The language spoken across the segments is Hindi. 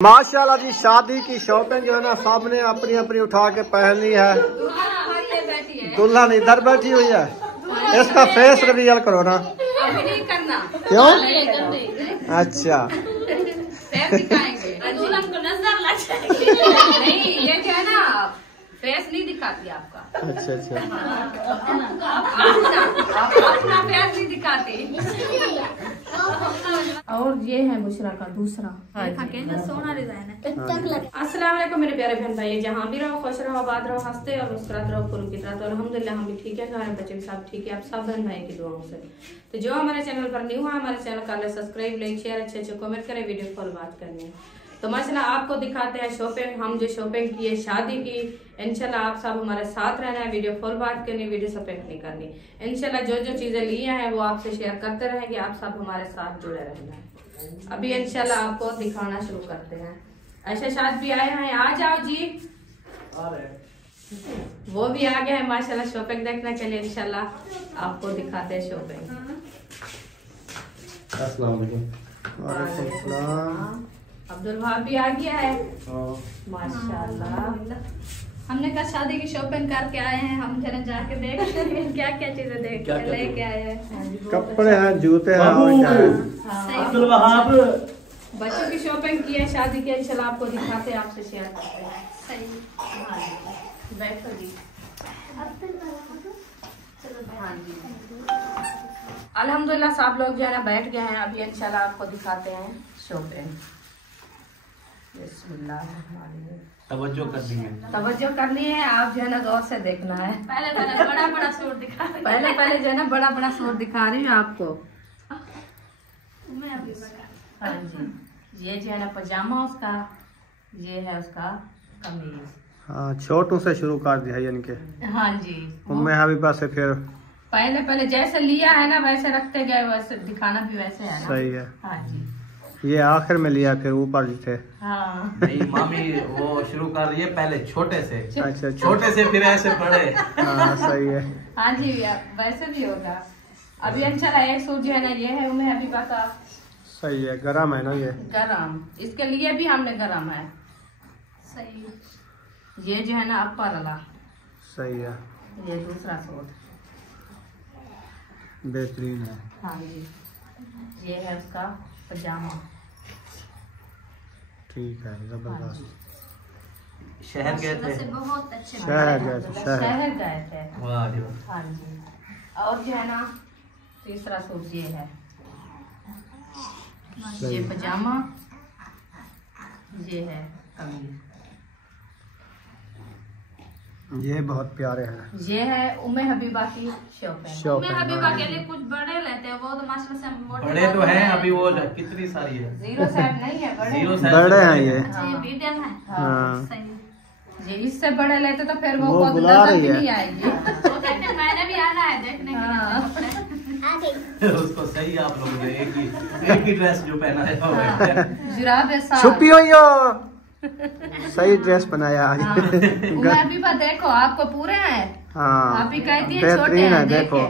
माशाल्लाह जी, शादी की शॉपिंग जो है ना सबने अपनी अपनी उठा के पहन ली है। दुल्हन इधर बैठी हुई है, इसका फेस रिवील करो ना। अभी नहीं करना। क्यों? अच्छा, दुल्हन को नजर लग जाएगी। नहीं, ये जो है ना फेस नहीं दिखाती आपका। अच्छा अच्छा। आप अपना फेस नहीं दिखाती। और ये है बुशरा का दूसरा सोना डिजाइन है। अस्सलाम वालेकुम मेरे प्यारे बहन भाई, जहाँ भी रहो खुश रहो, आबाद रहो, हंसते और मुस्कुराते रहो फूलों की तरह। तो अल्हम्दुलिल्लाह हम भी ठीक है, घर में बच्चे भी सब ठीक है, आप सब बहन भाई की दुआओं से। तो जो हमारे चैनल पर न्यू है, हमारे चैनल का सब्सक्राइब, लाइक, शेयर, अच्छे अच्छे कमेंट करें, वीडियो कॉल बात करनी है। तो माशाल्लाह आपको दिखाते हैं शॉपिंग, हम जो शॉपिंग की है शादी की। इंशाल्लाह आप सब हमारे साथ रहना है, वीडियो कॉल बात करनी, वीडियो सपेट नहीं करनी। इंशाल्लाह जो जो चीजें ली हैं वो आपसे शेयर करते रहेंगे, आप सब हमारे साथ जुड़े रहना है। अभी इंशाल्लाह आपको दिखाना शुरू करते हैं। ऐसे शाद भी आए हैं, आ जाओ जी। वो भी आ गए हैं माशाल्लाह शॉपिंग देखने के लिए। इंशाल्लाह आपको दिखाते हैं शॉपिंग। अस्सलाम वालेकुम। वालेकुम सलाम। अब्दुल भाई भी आ गया है माशाल्लाह। हमने कहा शादी की शॉपिंग करके आए हैं, हम जरा जाके देख क्या क्या चीजें देख लेके आए हैं। कपड़े हैं, जूते हैं, और क्या है? बच्चों की शॉपिंग की है शादी की, इंशाल्लाह आपको दिखाते हैं, आपसे शेयर करते हैं। सही। हाँ जी, बैठो जी। हाँ जी, अल्हम्दुलिल्लाह सब लोग जो है ना बैठ गए हैं। अभी इंशाल्लाह आपको दिखाते हैं शॉपिंग। तवज्जो करनी है, तवज्जो करनी है। आप जो है ना गौर से देखना है। पहले बड़ा बड़ा सूट दिखा रही हूँ। पहले जो है ना बड़ा बड़ा सूट दिखा रही हूँ आपको। हाँ जी, ये जो है ना पजामा उसका, ये है उसका कमीज। हाँ, छोटों से शुरू कर दिया यानी कि। हाँ जी, उम्मे हबीबा से फिर पहले जैसे लिया है ना वैसे रखते गए, वैसे दिखाना भी वैसे है ना। सही है। हाँ जी, ये आखिर में लिया, फिर ऊपर थे। हाँ नहीं मामी वो शुरू कर रही है पहले छोटे से। अच्छा, छोटे से फिर ऐसे बड़े। हाँ सही है। हाँ जी, वैसे भी होगा। अभी इंशाल्लाह एक सूट जो है ना ये है उम्मे हबीबा का। सही है, गरम है ना ये। गरम, इसके लिए भी हमने गरम है। सही। ये जो है ना अपर वाला। सही है, ये दूसरा सूट बेहतरीन है। हाँ जी, ये है उसका पजामा। ठीक है, जबरदस्त। शहर गए थे, बहुत अच्छे शहर गए थे, शहर गए थे। वाह जी। हाँ जी, और जो है ना तीसरा सूट ये है, ये पजामा, ये है कमीज। ये बहुत प्यारे हैं। ये है उम्मे हबीबा की शॉपिंग। उम्मे हबीबा के लिए कुछ बड़े लेते हैं, वो तो माशाल्लाह से मोटे बड़े तो हैं अभी, वो कितनी सारी है। जीरो साइज नहीं है, बड़े जीरो हैं। साइज बड़े हैं ये। मीडियम है। हाँ। सही। ये इससे बड़े लेते तो फिर वो बुला रही है। नहीं आएगी। मैंने भी आना है देखने के लिए। उसको सही आप लोगों ने एक ही ड्रेस जो पहना है जुराब है साथ। छुपी हुई हो। सही ड्रेस बनाया आज। उम्मे हबीबा देखो आपको पूरे हैं। हाँ, आप ही कहती है छोटे बेहतरीन है। हैं, देखो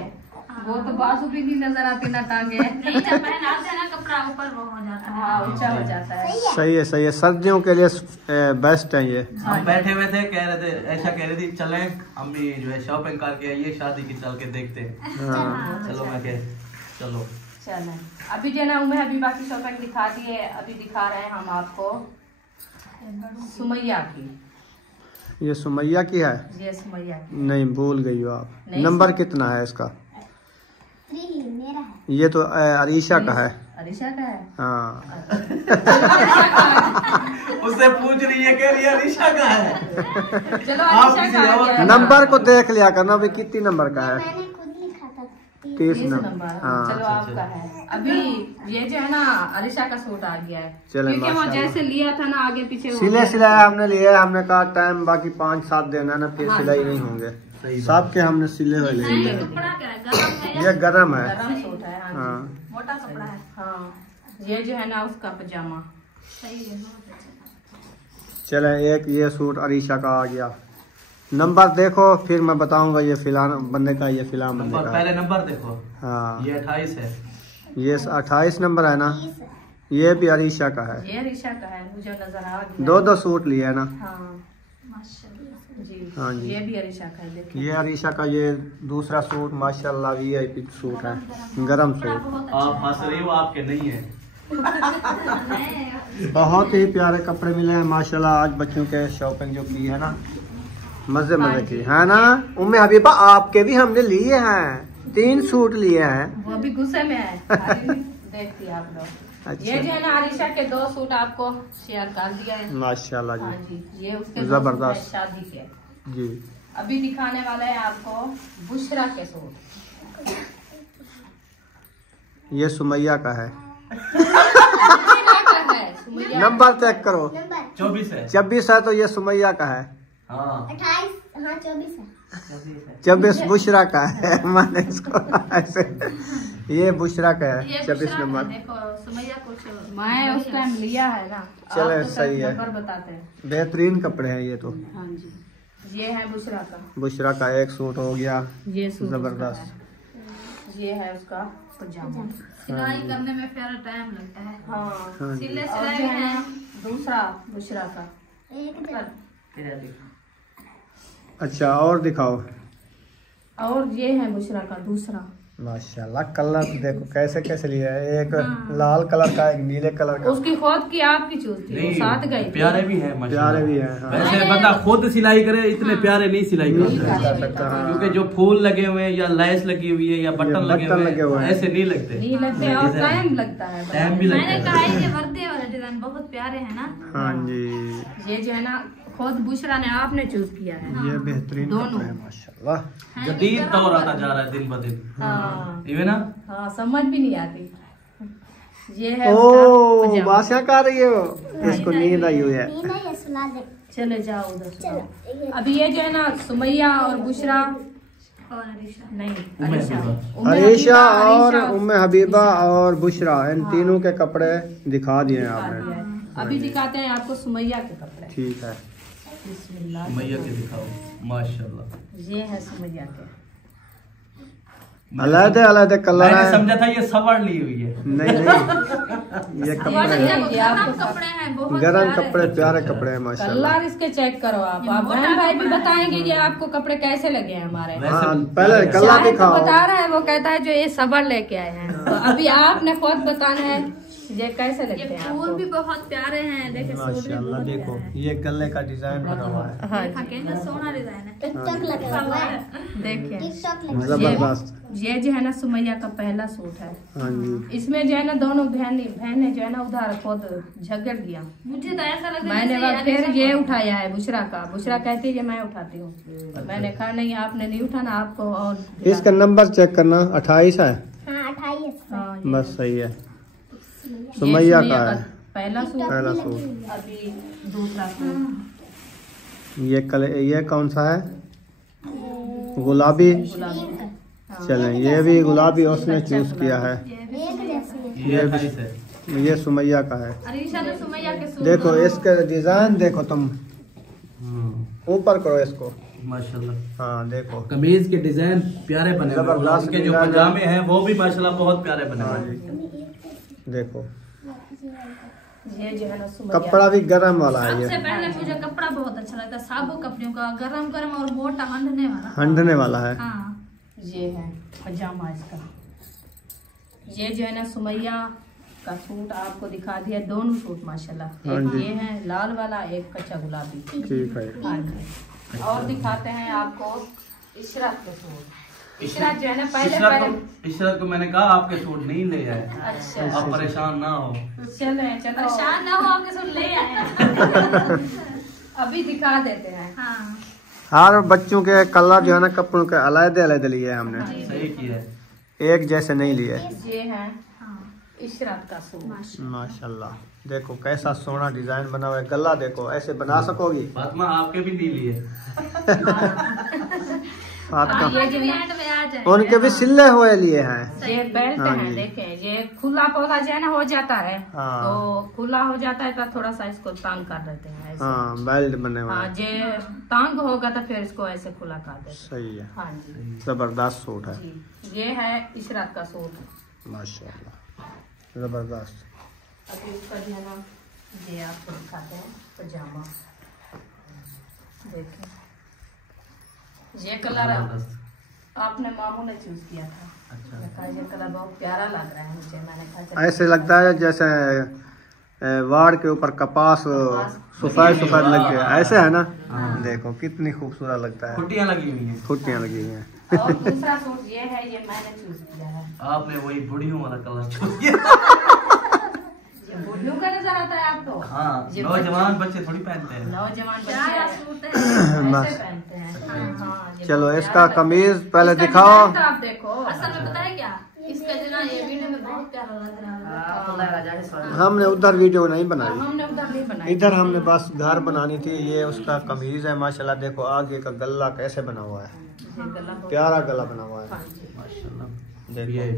वो तो बाजू भी नहीं नजर आती ना टांगे। नहीं जब पहनाते हैं ना कपड़ा ऊपर वो हो जाता है। हाँ, ऊंचा हो जाता है। सही है, सही है। सर्दियों के लिए बेस्ट है ये। हम बैठे हुए थे, कह रहे थे, ऐसा कह रही थी चलें अम्मी जो है शॉपिंग करके आइए, शादी की चल के देखते हैं। हाँ। चलो मैं कह चलो। चलें अभी जो है ना उम्मे हबीबा की शॉपिंग दिखा दी है। अभी दिखा रहे हैं हम आपको सुमैया की। ये सुमैया की है? ये सुमैया की। नहीं, भूल गई हो आप। नहीं, नंबर कितना है इसका? मेरा है। ये तो अरीशा का है। अरीशा का है। हाँ। उससे पूछ रही है, कह रही है अरीशा का है। चलो आप अरीशा किसी का आ और गया है। नंबर को देख लिया करना, अभी कितनी नंबर का है? मैंने खुद लिखा था 30 30 नंबर। नंबर। हाँ। चलो आपका है। अभी ये जो है ना अरीशा का सूट आ गया है, चले क्योंकि वो माशाल्लाह। जैसे लिया था ना आगे पीछे हो सिले गया। सिलाया हमने लिया है, हमने कहा टाइम बाकी 5-7 देना ना, फिर हाँ। सिलाई नहीं होंगे। सही सब के हमने सिले हुए ले लिए। कपड़ा क्या है, गरम है ये गरम है। गरम सूट है। हाँ जी। हाँ। मोटा कपड़ा है। हाँ, ये जो है ना उसका पजामा। सही है। चले, एक ये सूट अरीशा का आ गया। नंबर देखो, फिर मैं बताऊंगा ये फिलहाल बंदे का, ये फिलहाल बंदे का। पहले नंबर देखो। हाँ, ये 28 है। ये 28 नंबर है ना? ये भी अरीशा का है। ये अरीशा का है, मुझे नजर आ गया। दो सूट लिए है ना। हाँ जी, हाँ जी। ये भी अरीशा का है, देखिए। ये अरीशा का ये दूसरा सूट माशाल्लाह VIP सूट है, गरम सूट। आप हंस रही हो, आपके नहीं है। बहुत ही प्यारे कपड़े मिले हैं माशाल्लाह। आज बच्चों के शॉपिंग जो की है ना, मजे की है ना। उम्मे हबीबा आपके भी हमने लिए हैं, 3 सूट लिए हैं। वो भी गुस्से में है। देखिए आप लोग। अच्छा। ये जो है ना अरीशा के 2 सूट आपको शेयर कर दिया है माशाल्लाह हाँ जी। जी। ये उसके जबरदस्त। शादी के जी। अभी दिखाने वाले हैं आपको बुशरा के सूट। ये सुमैया का है। सुमैया नंबर चेक करो। नंबर 24 है। 26 है तो ये सुमैया का है। हाँ 28, हाँ 24 है। 24 बुशरा का है। मैंने इसको ऐसे, ये बुशरा का है। ये 26 बुशरा नंबर। का, देखो सुमैया कुछ मैं उस टाइम लिया है ना। चले, आपको सही है। नंबर बताते हैं। बेहतरीन कपड़े हैं ये तो। हाँ जी, ये है बुशरा का। बुशरा का एक सूट हो गया, ये सूट जबरदस्त। उसका है। ये है उसका पजामा। सिलाई करने में फिर टाइम लगता है। हाँ हाँ जी। सिले और सिलाई जो है है। ना दूसरा बुशरा का। एक दो। अच्छा और दिखाओ। और ये है बुशरा का दूसरा। माशाल्लाह कलर देखो कैसे कैसे लिया है। एक लाल कलर का, एक नीले कलर का। उसकी खुद की आपकी चूज थी, वो साथ गई थी। प्यारे भी है प्यारे भी है। हाँ। वैसे बंदा खुद सिलाई करे इतने प्यारे नहीं सिलाई कर नहीं सकता। कर सकता। हाँ। क्योंकि जो फूल लगे हुए हैं या लैस लगी हुई है या बटन लगे हुए हैं ऐसे नहीं लगते। नहीं लगते और टाइम लगता है। टाइम भी लगता मैंने है। कहा ये वर्दे वाला डिजाइन बहुत प्यारे है ना। हाँ जी। ये जो है ना खुद बुशरा ने आपने चूज किया है। ये बेहतरीन दोनों। कपड़े हैं माशाल्लाह। जदीद दौर आता जा रहा है दिन ब दिन। हाँ ये ना हाँ, समझ भी नहीं आती। ये है ओ उसका पजामा। बासियां कर रही हो, इसको नींद आई हुई है। नहीं ना, ये सुला दे। चले जाओ उधर से। चलो अभी ये जो है ना सुमैया और बुशरा और अरीशा नहीं उम्मे अरीशा हबीबा। उम्मे अरीशा हबीबा, और अरीशा, उम्मे हबीबा और बुशरा, इन हाँ। तीनों के कपड़े दिखा दिए हैं दिखा आपने। दिया है। अभी दिखाते हैं आपको सुमैया के कपड़े। ठीक है। बिस्मिल्लाह। मैया के दिखाओ माशाल्लाह। ये है सुमैया के। अलग अलग कलर मैंने है। समझा था ये सवर ली हुई है। नहीं नहीं, ये कपड़े हैं, ये आपको गरम कपड़े हैं बहुत गरम प्यारे। कपड़े, प्यारे कपड़े हैं माशाल्लाह। कलर इसके चेक करो आप बहन भाई भी बताएंगे कि आपको कपड़े कैसे लगे हैं हमारे। वैसे हाँ, पहले कलर शाहिद तो दिखाओ। बता रहा है, वो कहता है जो ये सबर लेके आए हैं। तो अभी आपने खुद बताना है ये कैसे लगते ये हैं फूल आपको। भी बहुत प्यारे हैं। देखे सूट भी माशाल्लाह बहुत देखो प्यारे हैं। ये गले का डिजाइन बना हुआ है। हाँ देखा जी, कितना सोना डिजाइन है। टिकटॉक लगा हुआ है। देखिए टिकटॉक लगा हुआ है। जबरदस्त। ये जो है ना सुमैया का पहला सूट है। हाँ जी। इसमें जो है ना दोनों बहनें जो है ना उधर खुद झगड़ गया। मुझे तो ऐसा लग रहा है मैंने जैसे बाद फिर अरीशा ये को- उठाया है बुशरा का। बुशरा कहती है कि मैं उठाती हूँ। मैंने कहा नहीं आपने नहीं उठाना, आपको और इसका नंबर चेक करना, 28 है। हाँ 28। हाँ, ये बस सही है। ये सुमैया का है पहला सूट। पहला सूट। अभी दूसरा सूट ये कलर, ये कौन सा है? गुलाबी। गुलाबी। हाँ। चलें, ये भी गुलाबी उसने चूज किया है। एक जैसे ये 28 है। ये सुमैया का है। अरीशा ने सुमैया के सूट देखो इसके डिजाइन देखो तुम, ऊपर करो इसको। माशाल्लाह। हाँ देखो। कमीज के डिजाइन प्यारे बने हुए हैं। जबरदस्त उनके जो डिजाइन है। पजामे हैं वो भी माशाल्लाह बहुत प्यारे बने हाँ हुए हैं। जी देखो, ये जो है ना सुमैया कपड़ा भी गरम वाला है। सबसे ये पहले मुझे कपड़ा बहुत अच्छा लगता है। साबु कपड़ों का गरम गरम और मोटा हंडने वाला। हंडने वाला है। हाँ ये है पजामा इसका। ये जो है ना सुमैया का सूट आपको दिखा दिया, दोनों सूट माशाल्लाह। हाँ एक जी। ये है लाल वाला, एक कच्चा गुलाबी। ठीक है। हाँ जी। और दिखाते हैं आपको इशरत के सूट। इशरत जो है ना पहले इशरत को मैंने कहा आपके सूट नहीं ले आए, अच्छा आप परेशान ना हो। चलो चलो परेशान ना हो, आपके सूट ले आए। अभी दिखा देते हैं। हाँ हर बच्चों के कलर जो है ना कपड़ों के अलग अलग लिए हैं हमने, सही किया है। एक जैसे नहीं लिए। ये है हाँ इशरत का सूट। माशाल्लाह देखो कैसा सोना डिजाइन बना हुआ है। गला देखो, ऐसे बना सकोगी? फातिमा आपके भी नहीं लिए। हाथ हाँ, का ये जो है एंड में आ जाए। उनके भी सिले हुए लिए हैं। ये बेल्ट हाँ है, जी। देखें ये खुला पौधा जो है ना हो जाता है। हाँ। तो खुला हो जाता है तो थोड़ा सा इसको तंग कर देते हैं ऐसे। हाँ बेल्ट बने हुए हाँ हैं। जे तंग होगा तो फिर इसको ऐसे खुला कर देते हैं। सही है, हाँ जी जबरदस्त सूट है। जी। ये है इशरत का सूट। माशाल्लाह जबरदस्त। अभी उसका जो है ना ये आपको दिखाते हैं पजामा। देखिए ये कलर आपने मामू ने चूज किया था। अच्छा। ये कलर बहुत प्यारा लग रहा है मुझे। मैंने कहा ऐसे लगता है जैसे वाड़ के ऊपर कपास सफेद सफेद लग गया, ऐसे है ना। देखो कितनी खूबसूरत लगता है। फुट्टियां लगी हुई हैं। फुट्टियां लगी हुई हैं। और दूसरा सूट ये है, ये मैंने चूज किया है। आपने वही बुढ़ियों वाला कलर चूज किया। ये बुढ़ियों का नजर आता है आपको? हाँ, नौजवान बच्चे थोड़ी पहनते हैं। नौजवान बच्चे ऐसे पहनते हैं। हाँ, चलो इसका कमीज पहले दिखाओ। आप देखो असल में पता है क्या, इसका जो ना ये वीडियो में बहुत प्यारा लग रहा है। हमने उधर वीडियो नहीं बनाई, हमने उधर नहीं बनाई, इधर हमने बस घर बनानी थी। ये उसका कमीज है माशाल्लाह। देखो आगे का गला कैसे बना हुआ है, प्यारा गला बना हुआ है माशाल्लाह। देखिए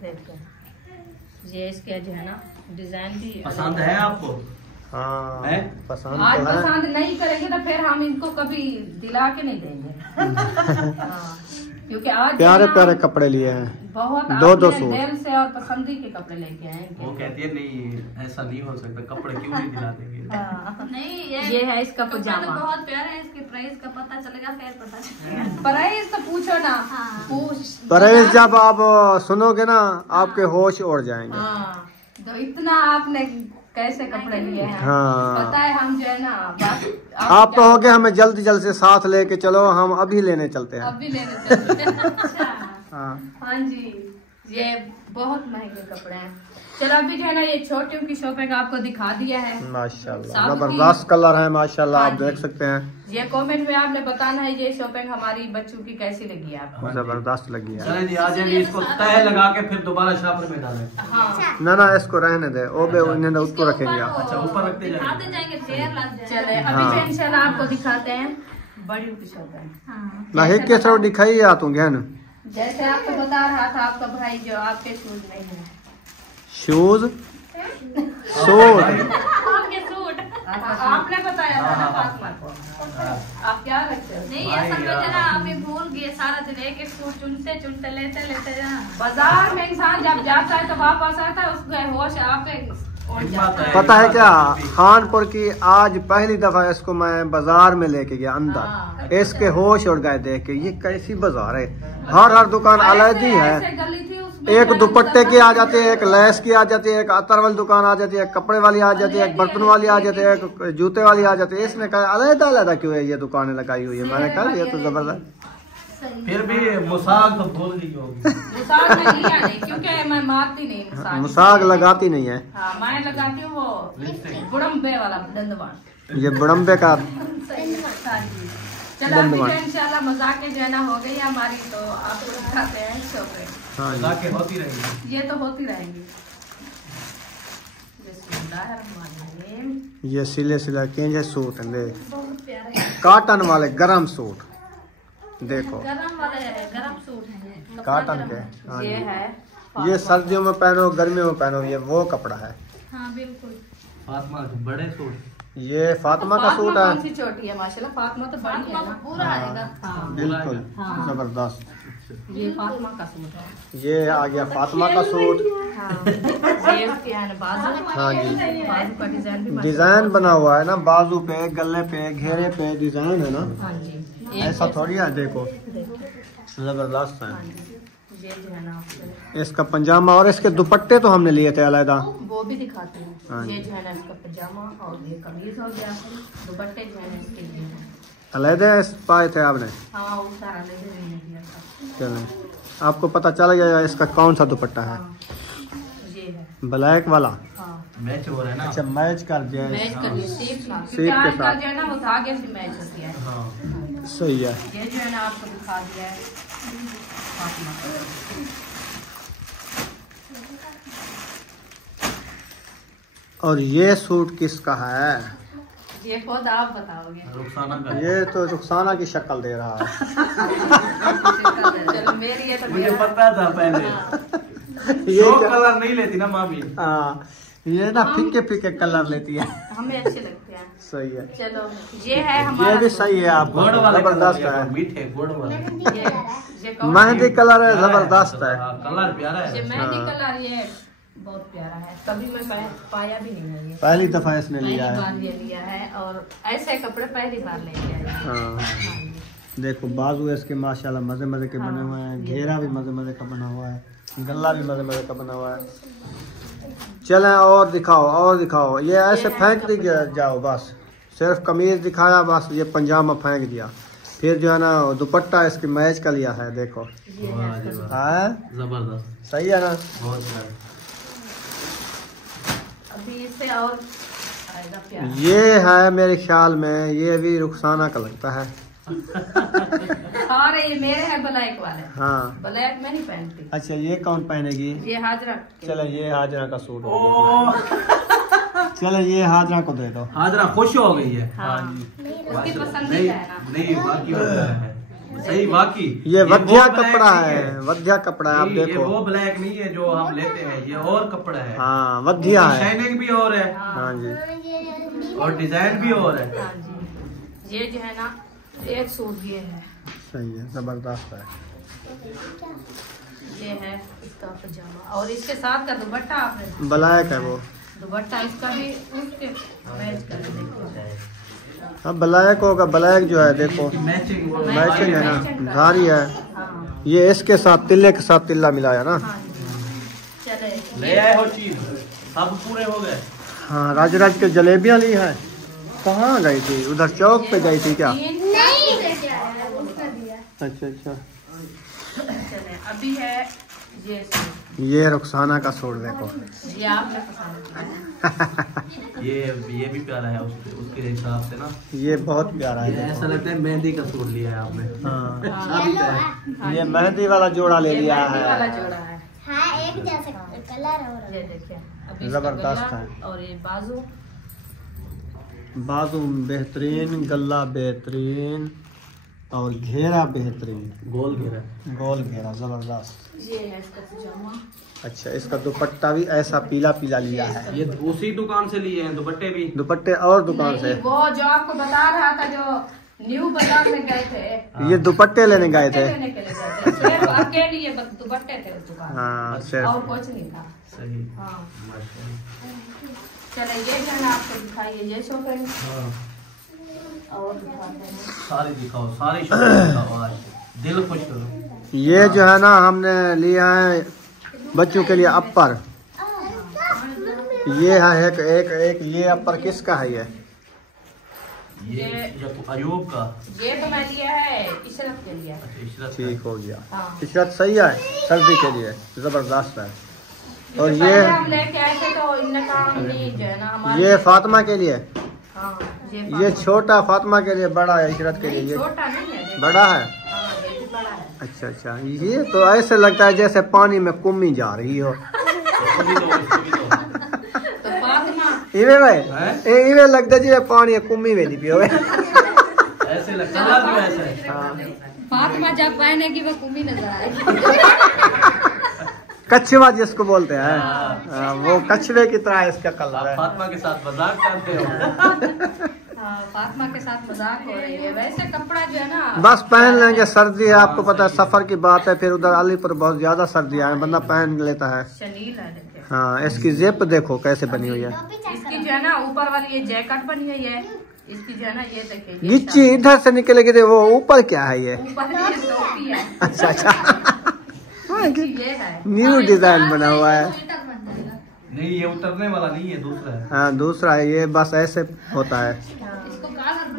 देखो ये इसके जो है ना डिजाइन भी पसंद है आपको? हाँ है? पसंद आज तो है। पसंद नहीं करेंगे तो फिर हम इनको कभी दिला के नहीं देंगे। हाँ, क्योंकि आज प्यारे ना प्यारे कपड़े लिए हैं, बहुत दो आपने सूट। दिल से और पसंदी के कपड़े लेके आए हैं। वो कहती है नहीं ऐसा नहीं हो सकता, कपड़े क्यों नहीं दिला देंगे। हाँ। नहीं ये है इसका कपड़ा पजामा। तो बहुत प्यारा है, इसके प्राइस का पता चलेगा फिर पता चलेगा। प्राइस तो पूछो ना। पूछ प्राइस जब आप सुनोगे ना आपके होश उड़ जाएंगे। हाँ, तो इतना आपने कैसे कपड़े लिए हैं? हाँ। पता है हम जो है ना आप कहोगे हमें जल्दी जल्दी से साथ लेके चलो, हम अभी लेने चलते हैं। अभी लेने चलते हैं। अच्छा। हाँ हाँ जी, ये बहुत महंगे कपड़े हैं। चलो अभी जो है ना ये छोटियों की शॉपिंग आपको दिखा दिया है माशाल्लाह, जबरदस्त कलर है माशाल्लाह। आप देख सकते हैं। ये कमेंट में आपने बताना है ये शॉपिंग हमारी बच्चों की कैसी लगी आपको। जबरदस्त लगी है। चले जी आज जी इसको तय लगा के फिर दोबारा शापर में डालें। हाँ ना इसको रहने दे, ओबे उन्हें उसको रखेंगे आप। अच्छा ऊपर रखते दिखाते जाएंगे, ढेर लग जाएगा। चले अभी जो इंशाल्लाह आपको दिखाते हैं बड़ियों की शॉपिंग। हाँ। लाही के सर दिखाई आ तू गहन जैसे आपको बता रहा था आपका भाई जो आपके शूज नहीं है। शूज सूट आपके सूट आपने बताया था ना फातिमा को। आप क्या रखते हो? नहीं, असल में जरा अभी भूल गए, सारा दिन एक एक सूट चुनते चुनते लेते लेते जाना। बाजार में इंसान जब जाता है तो वापस आता है उसका होश आपके उड़ जाता है। पता है क्या, खानपुर की आज पहली दफा इसको मैं बाजार में लेके गया अंदर, इसके होश उड़ गए देख के। ये कैसी बाजार है, हर दुकान अलग ही है। ऐसे गली थी उसमें एक दुपट्टे की आ जाती है, एक लेस की आ जाती है, एक अतर वाली दुकान आ जाती है, एक कपड़े वाली आ जाती है, एक बर्तन वाली आ जाती है, एक जूते वाली आ जाती है। इसने कहा अलग अलग क्यों है ये दुकानें लगाई हुई है। मैंने कहा ये तो जबरदस्त। फिर भी मुसाग तो भूल गई होगी। मुसाग में लिया नहीं क्योंकि मैं मारती नहीं मुसाग लगाती नहीं है। हाँ मैं लगाती हूँ वो बुड़म्बे वाला दंदवान। ये बुड़म्बे का चलो अभी तो इंशाल्लाह मजाक जो है ना हो गई हमारी, तो आपको दिखाते हैं शॉपिंग। हाँ जी। मजाक होती रहेगी। ये तो होती रहेंगी। बिस्मिल्लाहिर्रहमानिर्रहीम। ये सिले सिले केंजे सूट हैं, दे बहुत प्यारे काटन वाले गरम सूट। देखो गरम वाले गरम सूट हैं काटन के। हाँ ये जी। है ये सर्दियों में पहनो, गर्मियों में पहनो, ये वो कपड़ा है। हाँ बिल्कुल। फातिमा बड़े सूट। ये फातिमा का सूट कौन सी है। छोटी है माशाल्लाह, फातिमा तो बड़ी है ना। पूरा आएगा। हाँ बिल्कुल हाँ। जबरदस्त। ये फातिमा का सूट है। ये आ गया फातिमा का सूट। हाँ ये उसके है ना बाजू। हाँ जी। बाजू का डिजाइन भी डिजाइन बना हुआ है ना, बाजू पे, गले पे, घेरे पे डिजाइन है ना। हाँ जी। ऐसा थोड़ी है, देखो जबरदस्त है। ये जो है ना आपको इसका पंजामा और इसके दुपट्टे तो हमने लिए थे अलहदा। वो भी दिखाती हूँ। हाँ ये जो है ना इसका पजामा और ये कमीज हो गया। दुपट्टे जो है ना इसके लिए है। अलहदे पाए थे आपने। हाँ वो सारा ले दिया था। चलो आपको पता चल गया इसका कौन सा दुपट्टा है। हाँ, ये है। ब्लैक वाला। हाँ मैच हो रहा है ना। अच्छा मैच कर दिया है। मैच कर लिए सीट के सीट के आज का साथ। जो है ना वो धागे से मैच हो गया है। हाँ सही है। ये जो है ना आपको दिखा दिया है फातिमा का। और ये सूट किसका है? ये खुद आप बताओगे। रुखसाना का। ये तो रुखसाना की शक्ल दे रहा है। चलो मेरी ये तो मुझे पता था पहले। ये दो क्या? कलर नहीं लेती ना मामी। हाँ, ये ना फीके फीके कलर लेती है। हमें अच्छे लगते हैं। सही है। चलो ये है हमारा ये भी सही है, आपको गुड़ वाले जबरदस्त कलर है। ये मीठे गुड़ वाले। ये कौन- मेहंदी कलर है, जबरदस्त है। हाँ, कलर प्यारा ये है। मेहंदी हाँ। कलर ये बहुत प्यारा है, कभी मैं पाया भी नहीं है ये, पहली दफा इसने पहली लिया है। बार ये लिया है और ऐसे कपड़े पहली बार लेके आए हैं। हाँ देखो बाजू इसके माशाल्लाह मजे मजे के बने हुए हैं, घेरा भी मजे मजे का बना हुआ है, गला भी मजे मजे का बना हुआ है। चलें और दिखाओ और दिखाओ। ये ऐसे फेंक दी जाओ बस, सिर्फ कमीज दिखाया बस, ये पंजामा फेंक दिया। फिर जो है ना दुपट्टा इसकी मैच का लिया है, देखो है जबरदस्त, सही है ना। बहुत प्यारा। अभी इससे और आएगा प्यारा। ये है मेरे ख्याल में ये भी रुखसाना का लगता है। और ये मेरे है ब्लैक वाले, हाँ ब्लैक में नहीं पहनती। अच्छा ये कौन पहनेगी? ये हाजरा। चलो ये हाजरा का सूट हो गया। चलो ये हाजरा को दे दो। हाजरा खुश हो गई है। हाँ उसकी पसंदीदा है ना। नहीं बाकी है सही, बाकी ये वधिया वो कपड़ा black नहीं है, वधिया कपड़ा है, आप नहीं, ये देखो। वो ब्लैक नहीं है जो हम लेते हैं, ये और कपड़ा है। हाँ वधिया है। शाइनिंग भी और है हाँ जी और डिजाइन भी और है। हाँ जी, ये जो है ना एक सूट ये है, सही है, जबरदस्त है। ये है इसका पजामा और इसके साथ का दुपट्टा। आपने ब्लैक है वो। दुपट्टा इसका भी उसके मैच कर देखो। अब ब्लैक होगा, ब्लैक जो है देखो मैचिंग मैचिंग है ना, धारी है। हाँ ये इसके साथ तिल्ले के साथ तिल्ला मिलाया ना। हाँ चले ले आए हो चीज, सब पूरे हो गए। हाँ राज के जलेबियाँ ली है। कहाँ गई थी? उधर चौक पे गई थी क्या? अच्छा अच्छा। चले अभी है ये सूट। ये रुखसाना का सूट देखो। ये आपने पसंद किया। ये भी प्यारा है उसके हिसाब से ना। ये बहुत प्यारा ये है ऐसा लगता है मेहंदी का सूट लिया है आपने। हाँ शादी का है। ये मेहंदी वाला जोड़ा ले ये लिया मेहंदी वाला है। जोड़ा है। हाँ एक जैसा कलर और ये देखिए अभी इसका जबरदस्त गला है। और ये बाजू। बाजू बेहतरीन, गला बेहतरीन और घेरा बेहतरीन, गोल घेरा। गोल घेरा जबरदस्त। ये है इसका पजामा। अच्छा इसका दुपट्टा भी ऐसा पीला पीला लिया है। ये उसी दुकान से लिए हैं दुपट्टे भी। दुपट्टे और दुकान से। नहीं, वो जो आपको बता रहा था जो न्यू बाजार में गए थे, ये दुपट्टे लेने गए थे। लेने के लिए गए थे। सिर्फ आपके लिए बस दुपट्टे थे उस दुकान में। हाँ और सिर्फ। कुछ नहीं था। सही। हाँ माशाल्लाह। चले ये जो है आपको दिखाइए ये शॉपिंग हाँ और दिखाते हैं। सारी दिखाओ, सारी शॉपिंग दिखाओ, आज दिल खुश करो। ये जो है ना हमने लिया है बच्चों के लिए अपर। ये है एक ये अपर किसका है ये? ये अयूब का। ये तो मैं लिया है इशरत के लिए। अच्छा इशरत ठीक हो गया। हाँ। इशरत सही है, सर्दी के लिए जबरदस्त है। और तो ये पहले हम लेके आए थे तो इनने कहा हमने जो है ना हमारे। ये फातिमा के लिए। हाँ ये छोटा फातिमा के लिए, बड़ा है इशरत के लिए। नहीं, ये छोटा नहीं है देखो। बड़ा है। हाँ ये भी बड़ा है। अच्छा अच्छा, ये तो ऐसे लगता है जैसे पानी में कुम्मी जा रही हो। इसको भी दो, इसको भी दो। तो फातिमा इवे भाई हैं? इवे लगता जी पानी कुम्मी में नहीं पियो। ऐसे लगता है भी ऐसा है। फातिमा जब पहनेगी वो कुम्मी नजर आएगी। कछुआ जिसको बोलते हैं, वो कछुए की तरह इसका कलर आप है। फातिमा के साथ मजाक करते हो। हाँ फातिमा के साथ मजाक हो रही है। वैसे कपड़ा जो है ना बस पहन लेंगे, सर्दी है आपको पता है, सफर की बात है। फिर उधर अलीपुर बहुत ज्यादा सर्दी है, बंदा पहन लेता है। शनील है देखिए। हाँ इसकी जेब देखो कैसे बनी हुई है। इसकी जो है ना ऊपर वाली ये जैकेट बनी हुई है। इसकी जो है ना ये देखिए ये गिच्ची इधर से निकलेगी तो वो ऊपर क्या है ये? ऊपर ये टोपी है। अच्छा अच्छा, ये है न्यू डिजाइन बना हुआ है। नहीं ये उतरने वाला नहीं है, दूसरा है। हाँ दूसरा है ये, बस ऐसे होता है।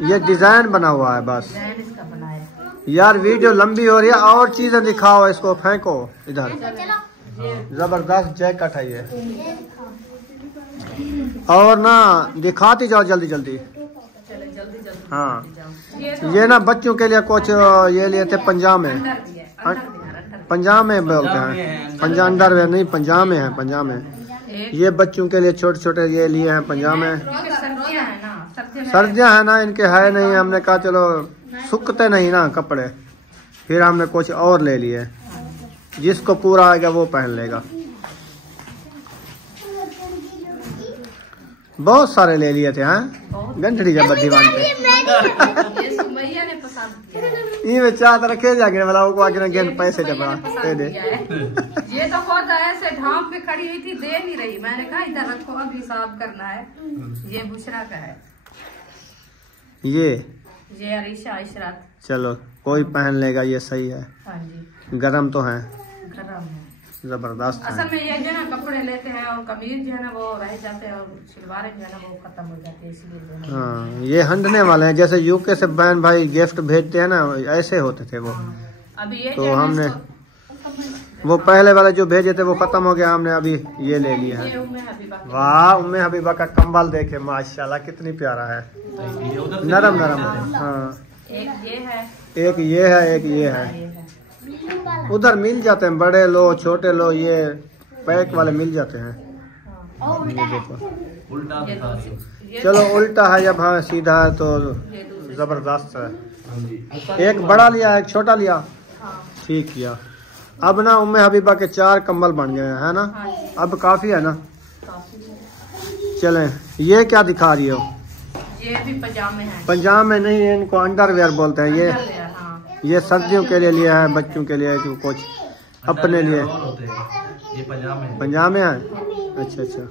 ये डिजाइन बना हुआ है बस। डिजाइन इसका बनाया। यार वीडियो लंबी हो रही है, और चीजें दिखाओ, इसको फेंको इधर। जबरदस्त जैकेट है ये। और ना दिखाती जाओ जल्दी जल्दी। चले जल्दी जल्दी हाँ जाओ। ये ना बच्चों के लिए कुछ ये लिए थे पंजामे। अंदर भी है, अंदर भी है, अंदर पंजामे बोलते हैं, पंजा अंडरवेयर नहीं, पंजामे हैं पंजामे। भी। एक ये बच्चों के लिए छोटे छोटे ये लिए हैं पंजामे। सर्दियाँ है ना, सर्दियों में सर्दियाँ है ना, इनके है नहीं। हमने कहा चलो सूखते नहीं ना कपड़े, फिर हमने कुछ और ले लिए। जिसको पूरा आएगा वो पहन लेगा। बहुत सारे ले लिए थे। हाँ गंठड़ी जब दीवान पे ये सुमैया ने पसंद किया है। ये चादर रखे जाके वाला को आगे गेंद पैसे जब सुमैया ने दे पसंद दे। किया है। ये तो खुद ऐसे ढांप पे खड़ी हुई थी, दे नहीं रही। मैंने कहा इधर रखो, अभी साफ करना है। ये बुशरा का है, ये अरीशा इशरत। चलो कोई पहन लेगा, ये सही है। हाँ जी, गरम तो है, गरम है। जबरदस्त है। असल में ये जो है ना कपड़े लेते हैं और कमीज जो है ना वो रह जाते हैं और शलवारें जो है ना वो खत्म हो जाती है, इसलिए जो है। हाँ, ये हंडने वाले हैं। जैसे यूके से बहन भाई गिफ्ट भेजते हैं ना, ऐसे होते थे वो। अभी ये तो हमने वो पहले वाले जो भेजे थे वो खत्म हो गया, हमने अभी ये ले लिया है। वाह, उम्मे हबीबा का कंबल देखे माशाल्लाह कितनी प्यारा है, नरम नरम। हाँ, एक ये है, एक ये है, एक ये है। उधर मिल जाते हैं, बड़े लो छोटे लो, ये पैक वाले मिल जाते हैं। ये देखो, उल्टा दिखा रही हो। चलो उल्टा है या हाँ सीधा है तो जबरदस्त है। एक बड़ा लिया, एक छोटा लिया, ठीक किया। अब ना उम्मे हबीबा के 4 कंबल बन गए हैं, है ना? अब काफी है ना? चलें, ये क्या दिखा रही हो? ये भी पजामे हैं। पजामे नहीं, इनको अंडरवेयर बोलते हैं। ये सर्दियों के लिए लिया है, बच्चों के लिए कि कुछ अपने लिए। ये पजामे हैं, अच्छा अच्छा।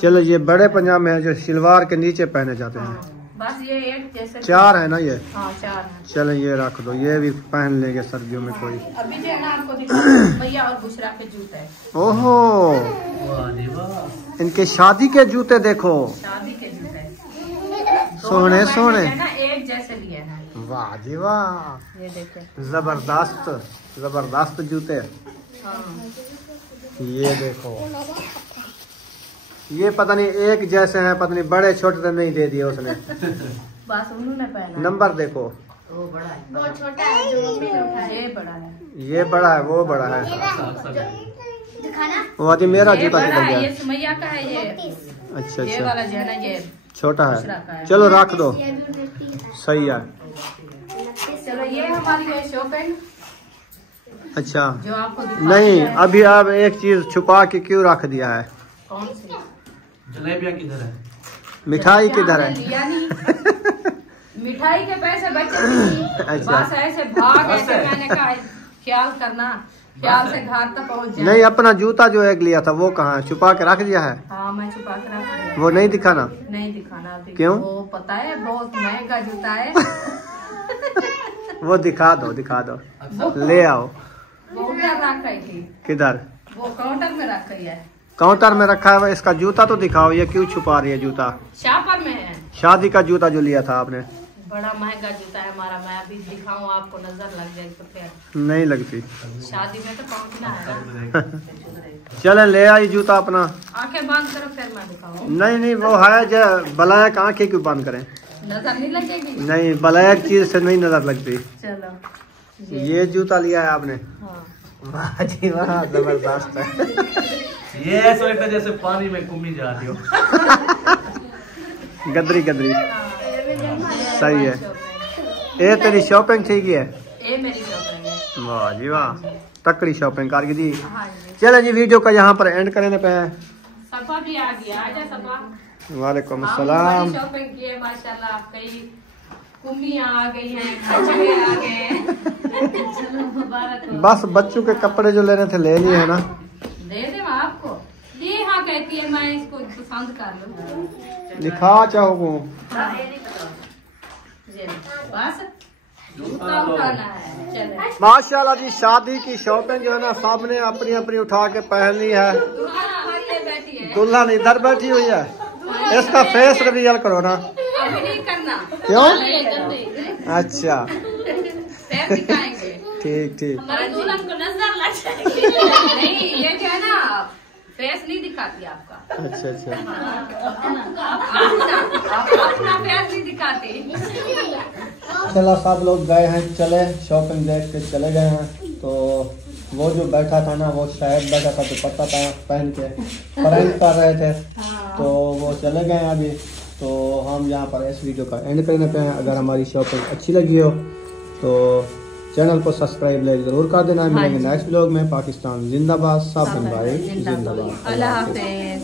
चलो ये बड़े पजामे हैं जो सलवार के नीचे पहने जाते हैं। बस ये एक जैसे 4 है ना ये? हाँ 4 है। चलो ये रख दो, ये भी पहन लेंगे सर्दियों में कोई। अभी जो है ना आपको दिखाऊं भैया और बुशरा के जूते। ओहो, इनके शादी के जूते देखो, शादी के जूते सोने सोने, है ना एक जैसे लिए हैं। वाह जी वाह, ये देखिए, जबरदस्त जबरदस्त जूते। हाँ। ये देखो, ये पता नहीं एक जैसे हैं, पता नहीं बड़े छोटे तो नहीं दे दिए उसने। बस उन्होंने पहना। नंबर देखो, वो बड़ा है, वो छोटा है, जो मम्मी ने उठाया। ये बड़ा है, ये बड़ा है, वो बड़ा है। दिखाना। वो आदि मेरा ये जूता बड़ा किधर है, गया? ये सुमैया का है। ये अच्छा ये अच्छा, वाला जो है ना ये छोटा दूसरा का है। है। चलो रख दो, सही है। चलो ये हमारी है शॉपिंग अच्छा, जो आपको नहीं अभी आप एक चीज छुपा के क्यों रख दिया है? कौन सी? जलेबियाँ किधर है? मिठाई किधर है? लिया नहीं। मिठाई के पैसे बचे नहीं। अच्छा। बस ऐसे भाग ऐसे, मैंने कहा ख्याल करना, ख्याल से घर तक पहुंच जाए। नहीं, अपना जूता जो एक लिया था वो कहाँ है? छुपा के रख दिया है? हाँ मैं छुपा के रख दिया। वो नहीं दिखाना? नहीं दिखाना अभी। क्यों? वो पता है बहुत महंगा जूता है। वो दिखा दो, दिखा दो, ले आओ। वो उधर रखी थी। किधर? वो काउंटर में रखी है। काउंटर में रखा है। इसका जूता तो दिखाओ, ये क्यों छुपा रही है जूता? शापर में है। शादी का जूता जो लिया था आपने? बड़ा महंगा जूता है हमारा। मैं अभी दिखाऊं आपको, नजर लग जाए तो फिर नहीं लगती। शादी में तो पहुंचना है। चले ले आई जूता अपना। आंखें बंद करो फिर मैं दिखाऊं। नहीं नहीं, वो है जो ब्लैक, आंखें क्यों बंद करें? नजर नहीं लगेगी? नहीं, ब्लैक चीज से नहीं नजर लगती। चलो ये जूता लिया है आपने? हाँ। वाह जी वाह, जबरदस्त है। ये ऐसा लगता है जैसे पानी में घूमी जा रही हो। गदरी गदरी, सही है। ये तेरी शॉपिंग ठीक है? ये मेरी शॉपिंग है। वाह जी वाह, तकड़ी शॉपिंग कर दी। हाँ जी। चले जी, वीडियो का यहाँ पर एंड करने पे है। सपा भी आ गया, आजा सपा। वालेकुम अस्सलाम। शॉपिंग की है माशाल्लाह, आप कई कुम्मियाँ आ गई हैं, खजूरे आ गए। चलो मुबारक हो। बस बच्चों के कपड़े जो लेने थे ले लिए है ना? दे दे आपको। ये हाँ कहती है मैं इसको पसंद कर लूँ। दिखा चाहो बस जूता उठाना है। चले माशाल्लाह जी, शादी की शॉपिंग जो है ना सबने अपनी अपनी उठा के पहन ली है। बैठी है, दुल्हन इधर बैठी हुई है। इसका फेस रिवील करो ना। अभी नहीं करना। क्यों? जल्दी अच्छा पैर दिखाएंगे। ठीक ठीक। हमारी दुल्हन को नजर लग जाएगी। नहीं ये जो है ना फेस नहीं दिखाती आपका। अच्छा अच्छा, अपना फेस नहीं दिखाती। चलो सब लोग गए हैं, चले शॉपिंग देख के चले गए हैं। तो वो जो बैठा था ना, वो शायद बैठा था दुपट्टा पहन के प्रैंक कर रहे थे, तो वो चले गए हैं अभी। तो हम यहाँ पर इस वीडियो का एंड करने पे हैं। अगर हमारी शॉपिंग अच्छी लगी हो तो चैनल को सब्सक्राइब जरूर कर देना। मिलेंगे नेक्स्ट व्लॉग में। पाकिस्तान जिंदाबाद, साबिन भाई जिंदाबाद। अल्लाह हाफिज।